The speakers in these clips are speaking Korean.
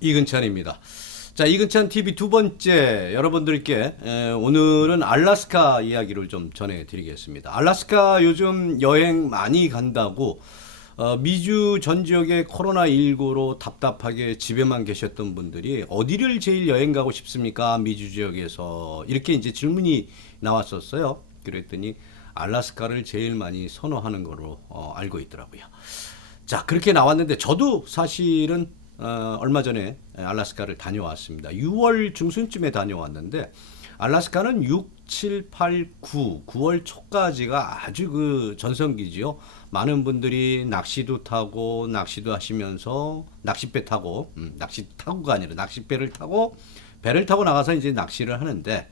이근찬입니다. 자, 이근찬 TV 두 번째 여러분들께 에, 오늘은 알라스카 이야기를 좀 전해드리겠습니다. 알라스카 요즘 여행 많이 간다고 어, 미주 전 지역의 코로나19로 답답하게 집에만 계셨던 분들이 어디를 제일 여행 가고 싶습니까? 미주 지역에서 이렇게 이제 질문이 나왔었어요. 그랬더니 알라스카를 제일 많이 선호하는 거로 어, 알고 있더라고요. 자, 그렇게 나왔는데 저도 사실은 어, 얼마 전에 알라스카를 다녀왔습니다. 6월 중순쯤에 다녀왔는데 알라스카는 6, 7, 8, 9, 9월 초까지가 아주 그 전성기지요. 많은 분들이 낚시도 타고 낚시도 하시면서 낚싯배 타고 음, 낚시 타고가 아니라 낚싯배를 타고 배를 타고 나가서 이제 낚시를 하는데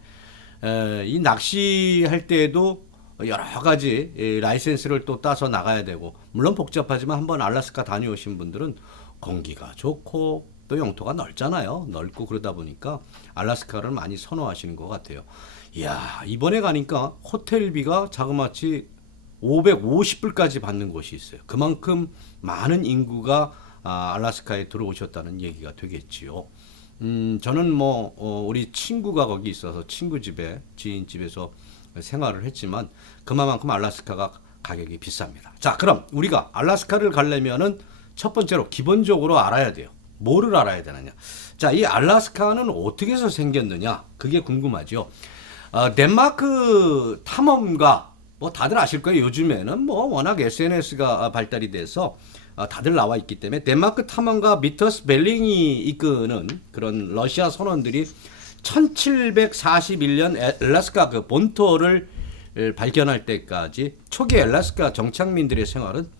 에, 이 낚시할 때에도 여러 가지 이 라이센스를 또 따서 나가야 되고 물론 복잡하지만 한번 알라스카 다녀오신 분들은 공기가 좋고 또 영토가 넓잖아요. 넓고 그러다 보니까 알라스카를 많이 선호하시는 것 같아요. 이야 이번에 가니까 호텔비가 자그마치 550불까지 받는 곳이 있어요. 그만큼 많은 인구가 아, 알라스카에 들어오셨다는 얘기가 되겠지요. 음, 저는 뭐 어, 우리 친구가 거기 있어서 친구 집에 지인 집에서 생활을 했지만 그만큼 알라스카가 가격이 비쌉니다. 자, 그럼 우리가 알라스카를 가려면은 첫 번째로 기본적으로 알아야 돼요. 뭐를 알아야 되느냐? 자, 이 알라스카는 어떻게 해서 생겼느냐? 그게 궁금하죠. 어, 덴마크 탐험가 뭐 다들 아실 거예요. 요즘에는 뭐 워낙 SNS가 발달이 돼서 어, 다들 나와 있기 때문에 덴마크 탐험가 미터스 벨링이 이끄는 그런 러시아 선원들이 1741년 알라스카 그 본토를 발견할 때까지 초기 알라스카 정착민들의 생활은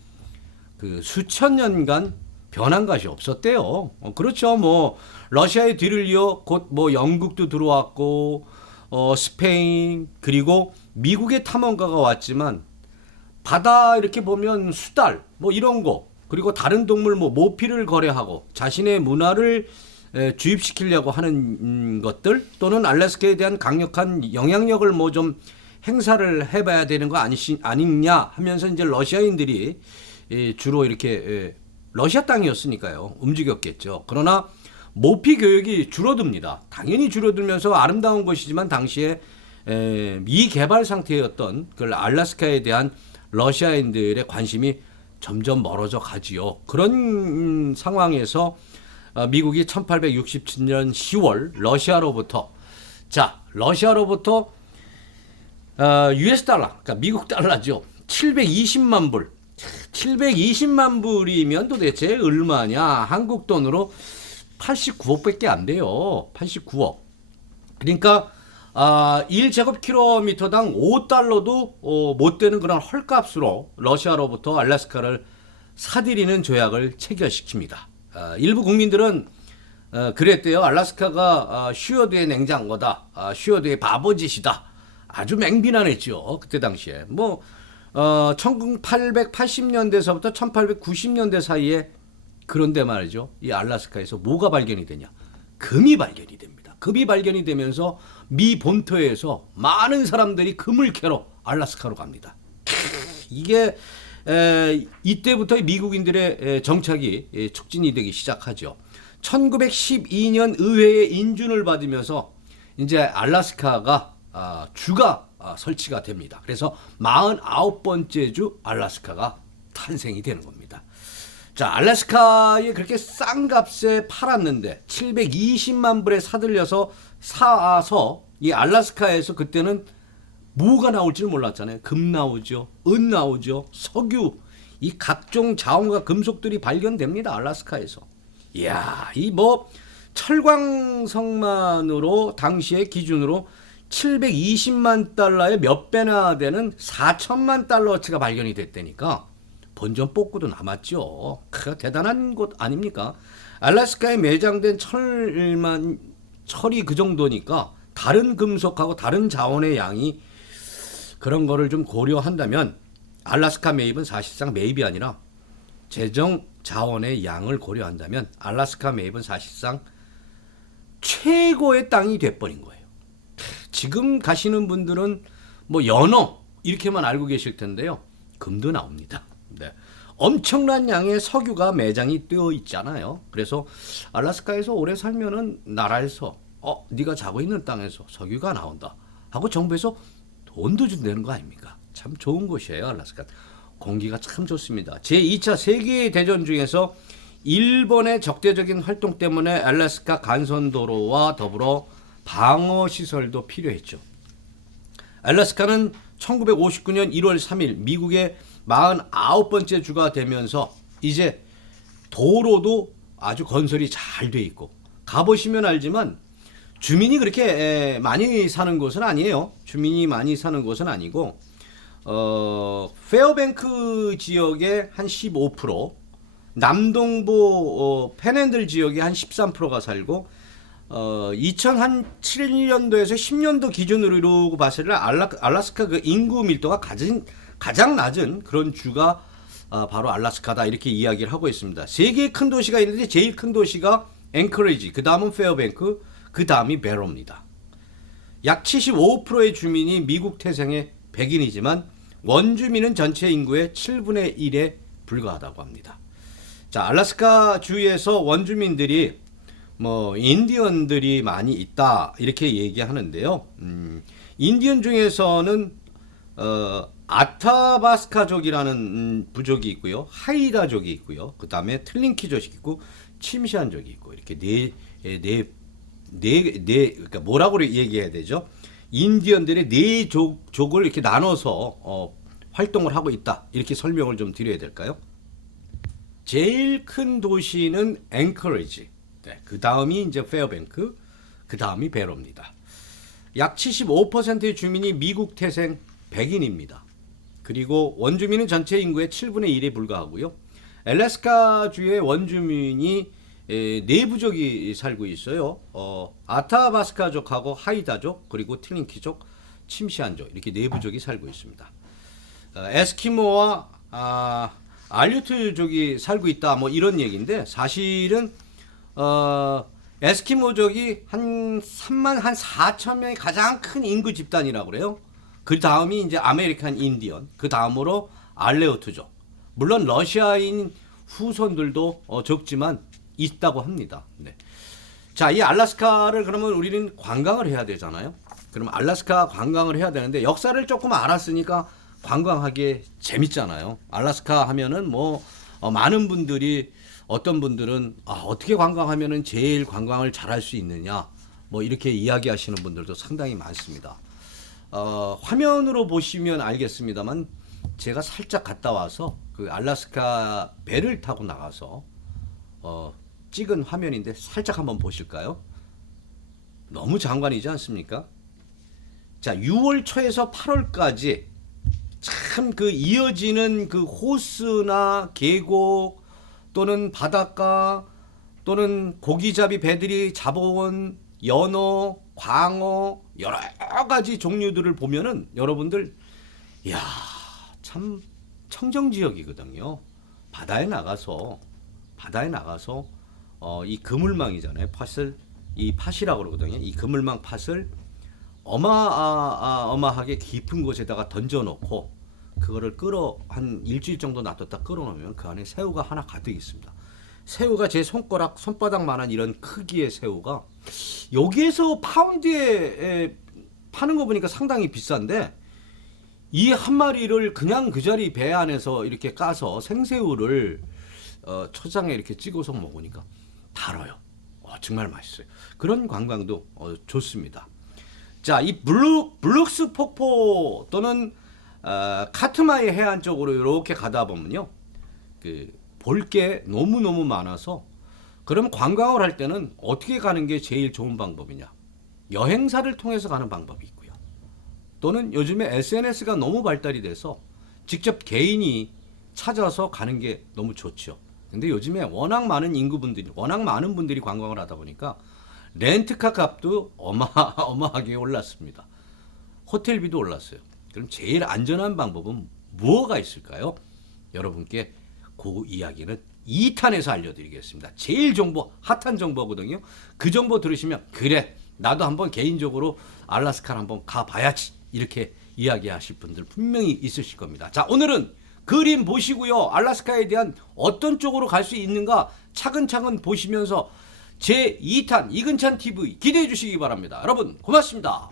그 수천 년간 변한 것이 없었대요. 어, 그렇죠. 뭐 러시아의 뒤를 이어 곧 뭐 영국도 들어왔고 어, 스페인 그리고 미국의 탐험가가 왔지만 바다 이렇게 보면 수달 뭐 이런 거 그리고 다른 동물 뭐 모피를 거래하고 자신의 문화를 에, 주입시키려고 하는 음, 것들 또는 알래스카에 대한 강력한 영향력을 뭐 좀 행사를 해봐야 되는 거 아니시, 아니냐 하면서 이제 러시아인들이 에, 주로 이렇게 에, 러시아 땅이었으니까요 움직였겠죠. 그러나 모피 교육이 줄어듭니다. 당연히 줄어들면서 아름다운 것이지만 당시에 에, 미개발 상태였던 그 알라스카에 대한 러시아인들의 관심이 점점 멀어져 가지요. 그런 음, 상황에서 어, 미국이 1867년 10월 러시아로부터 자 러시아로부터 어, US 달러, 그러니까 미국 달러죠. 720만 불. 720만 불이면 도대체 얼마냐? 한국 돈으로 89억밖에 안 돼요. 89억. 그러니까 아, 1제곱킬로미터당 5달러도 어, 못 되는 그런 헐값으로 러시아로부터 알래스카를 사들이는 조약을 체결시킵니다. 아, 일부 국민들은 어, 그랬대요. 알래스카가 아, 슈어드의 냉장고다. 아, 슈어드의 바보짓이다. 아주 맹비난했죠. 그때 당시에. 뭐 어, 1880년대서부터 1890년대 사이에 그런데 말이죠. 이 알라스카에서 뭐가 발견이 되냐? 금이 발견이 됩니다. 금이 발견이 되면서 미 본토에서 많은 사람들이 금을 캐러 알라스카로 갑니다. 이게 에, 이때부터 미국인들의 에, 정착이 에, 촉진이 되기 시작하죠. 1912년 의회의 인준을 받으면서 이제 알라스카가 아, 주가 아, 설치가 됩니다. 그래서 49번째 주 알라스카가 탄생이 되는 겁니다. 자, 알래스카에 그렇게 싼 값에 팔았는데 720만 불에 사들여서 사서 이 알래스카에서 그때는 뭐가 나올 줄 몰랐잖아요. 금 나오죠. 은 나오죠. 석유. 이 각종 자원과 금속들이 발견됩니다. 알래스카에서. 이야, 이 뭐 철광석만으로 당시의 기준으로 720만 달러의 몇 배나 되는 4천만 달러어치가 발견이 됐다니까 본전 뽑고도 남았죠. 그 대단한 곳 아닙니까? 알래스카에 매장된 철만 철이 그 정도니까 다른 금속하고 다른 자원의 양이 그런 거를 좀 고려한다면 알라스카 매입은 사실상 매입이 아니라 재정 자원의 양을 고려한다면 알라스카 매입은 사실상 최고의 땅이 돼버린 거예요. 지금 가시는 분들은 뭐 연어 이렇게만 알고 계실 텐데요. 금도 나옵니다. 네. 엄청난 양의 석유가 매장이 뜨어 있잖아요. 그래서 알라스카에서 오래 살면은 나라에서 어 네가 자고 있는 땅에서 석유가 나온다 하고 정부에서 돈도 준다는 거 아닙니까? 참 좋은 곳이에요 알라스카. 공기가 참 좋습니다. 제 2차 세계 대전 중에서 일본의 적대적인 활동 때문에 알라스카 간선도로와 더불어 방어 시설도 필요했죠. 알래스카는 1959년 1월 3일 미국의 49번째 주가 되면서 이제 도로도 아주 건설이 잘 돼 있고 가보시면 알지만 주민이 그렇게 에, 많이 사는 곳은 아니에요. 주민이 많이 사는 곳은 아니고 어, 페어뱅크 지역의 한 15%, 남동부 어, 펜핸들 지역의 한 13%가 살고 어, 2007년도에서 10년도 기준으로 봤을 때 알라, 알라스카 그 인구 밀도가 가장, 가장 낮은 그런 주가 아, 바로 알라스카다 이렇게 이야기를 하고 있습니다. 세 개의 큰 도시가 있는데 제일 큰 도시가 앵커리지, 그 다음은 페어뱅크, 그 다음이 베로입니다. 약 75%의 주민이 미국 태생의 백인이지만 원주민은 전체 인구의 7분의 1에 불과하다고 합니다. 자, 알라스카 주에서 원주민들이 뭐 인디언들이 많이 있다 이렇게 얘기하는데요. 음, 인디언 중에서는 어, 아타바스카족이라는 음, 부족이 있고요, 하이다족이 있고요, 그 다음에 틀린키족이 있고 침시안족이 있고 이렇게 네네네 네, 네, 그러니까 뭐라고 얘기해야 되죠? 인디언들의 네 족, 족을 이렇게 나눠서 어, 활동을 하고 있다 이렇게 설명을 좀 드려야 될까요? 제일 큰 도시는 앵커리지. 네, 그 다음이 이제 페어뱅크, 그 다음이 베로입니다. 약 75%의 주민이 미국 태생 백인입니다. 그리고 원주민은 전체 인구의 7분의 1에 불과하고요. 엘라스카 주의 원주민이 에, 네 부족이 살고 있어요. 어, 아타바스카족하고 하이다족 그리고 트링키족, 침시안족 이렇게 네 부족이 살고 있습니다. 어, 에스키모와 아, 알류트족이 살고 있다 뭐 이런 얘기인데 사실은 어, 에스키모족이 한 3만 한 4천 명의 가장 큰 인구 집단이라고 그래요. 그 다음이 이제 아메리칸 인디언, 그 다음으로 알레오트족. 물론 러시아인 후손들도 어, 적지만 있다고 합니다. 네. 자, 이 알라스카를 그러면 우리는 관광을 해야 되잖아요. 그럼 알라스카 관광을 해야 되는데 역사를 조금 알았으니까 관광하기에 재밌잖아요. 알라스카 하면은 뭐 어, 많은 분들이 어떤 분들은 아, 어떻게 관광하면은 제일 관광을 잘할 수 있느냐 뭐 이렇게 이야기하시는 분들도 상당히 많습니다. 어, 화면으로 보시면 알겠습니다만 제가 살짝 갔다 와서 그 알라스카 배를 타고 나가서 어, 찍은 화면인데 살짝 한번 보실까요? 너무 장관이지 않습니까? 자, 6월 초에서 8월까지 참 그 이어지는 그 호수나 계곡 또는 바닷가 또는 고기잡이 배들이 잡아온 연어, 광어 여러 가지 종류들을 보면은 여러분들 야, 참 청정 지역이거든요. 바다에 나가서 바다에 나가서 어, 이 그물망이잖아요. 팥을 이 팥이라고 그러거든요. 이 그물망 팥을 어마 아, 아, 어마하게 깊은 곳에다가 던져놓고 그거를 끌어 한 일주일 정도 놔뒀다 끌어놓으면 그 안에 새우가 하나 가득 있습니다. 새우가 제 손가락 손바닥만한 이런 크기의 새우가 여기에서 파운드에 에, 파는 거 보니까 상당히 비싼데 이 한 마리를 그냥 그 자리 배 안에서 이렇게 까서 생새우를 어, 초장에 이렇게 찍어서 먹으니까 달아요. 어, 정말 맛있어요. 그런 관광도 어, 좋습니다. 자, 이 블루 블룩스 폭포 또는 어, 카트마이 해안 쪽으로 이렇게 가다 보면요, 그 볼 게 너무 너무 많아서 그럼 관광을 할 때는 어떻게 가는 게 제일 좋은 방법이냐? 여행사를 통해서 가는 방법이 있고요. 또는 요즘에 SNS가 너무 발달이 돼서 직접 개인이 찾아서 가는 게 너무 좋죠. 근데 요즘에 워낙 많은 인구분들이 워낙 많은 분들이 관광을 하다 보니까 렌트카 값도 어마 어마하게 올랐습니다. 호텔비도 올랐어요. 그럼 제일 안전한 방법은 무엇가 있을까요? 여러분께 그 이야기는 2탄에서 알려드리겠습니다. 제일 정보, 핫한 정보거든요. 그 정보 들으시면 그래 나도 한번 개인적으로 알라스카를 한번 가봐야지 이렇게 이야기하실 분들 분명히 있으실 겁니다. 자 오늘은 그림 보시고요. 알라스카에 대한 어떤 쪽으로 갈 수 있는가 차근차근 보시면서 제 2탄 이근찬 TV 기대해 주시기 바랍니다. 여러분 고맙습니다.